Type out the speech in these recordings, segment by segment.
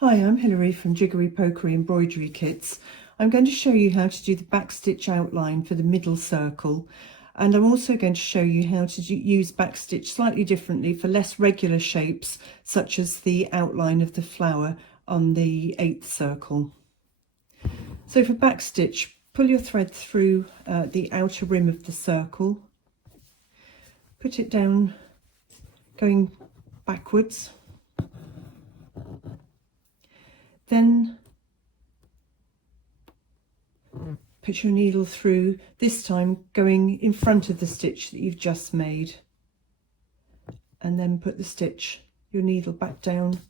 Hi, I'm Hilary from Jiggery Pokery Embroidery Kits. I'm going to show you how to do the backstitch outline for the middle circle, and I'm also going to show you how to use backstitch slightly differently for less regular shapes, such as the outline of the flower on the 8th circle. So for backstitch, pull your thread through the outer rim of the circle, put it down going backwards, then put your needle through, this time going in front of the stitch that you've just made, and then put your needle back down,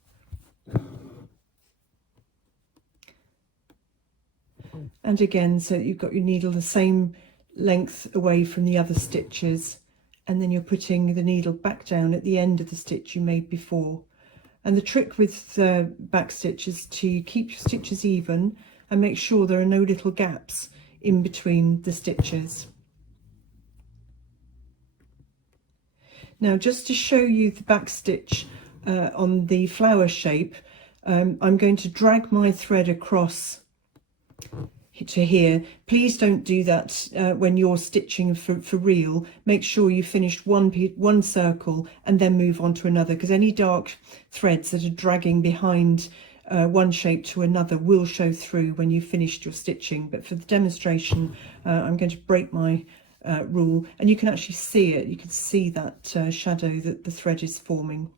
and again, so that you've got your needle the same length away from the other stitches, and then you're putting the needle back down at the end of the stitch you made before. And the trick with backstitch is to keep your stitches even and make sure there are no little gaps in between the stitches. Now, just to show you the backstitch on the flower shape, I'm going to drag my thread across to here. Please don't do that when you're stitching for real. Make sure you finished one circle and then move on to another, because any dark threads that are dragging behind one shape to another will show through when you've finished your stitching. But for the demonstration, I'm going to break my rule, and you can actually see it. You can see that shadow that the thread is forming.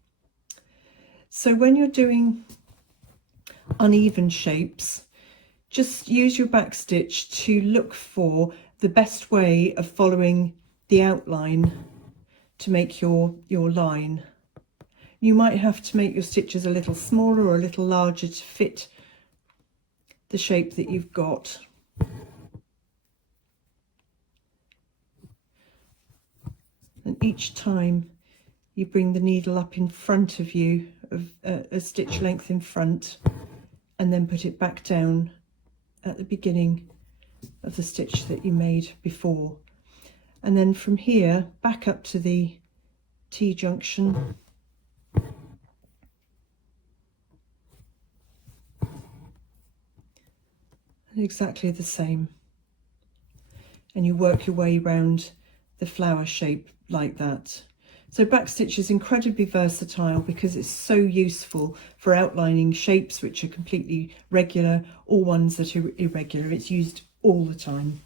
So when you're doing uneven shapes, just use your backstitch to look for the best way of following the outline to make your line. You might have to make your stitches a little smaller or a little larger to fit the shape that you've got. And each time you bring the needle up in front of you, of a stitch length in front, and then put it back down at the beginning of the stitch that you made before, and then from here back up to the T-junction, and exactly the same, and you work your way around the flower shape like that. So backstitch is incredibly versatile because it's so useful for outlining shapes which are completely regular or ones that are irregular. It's used all the time.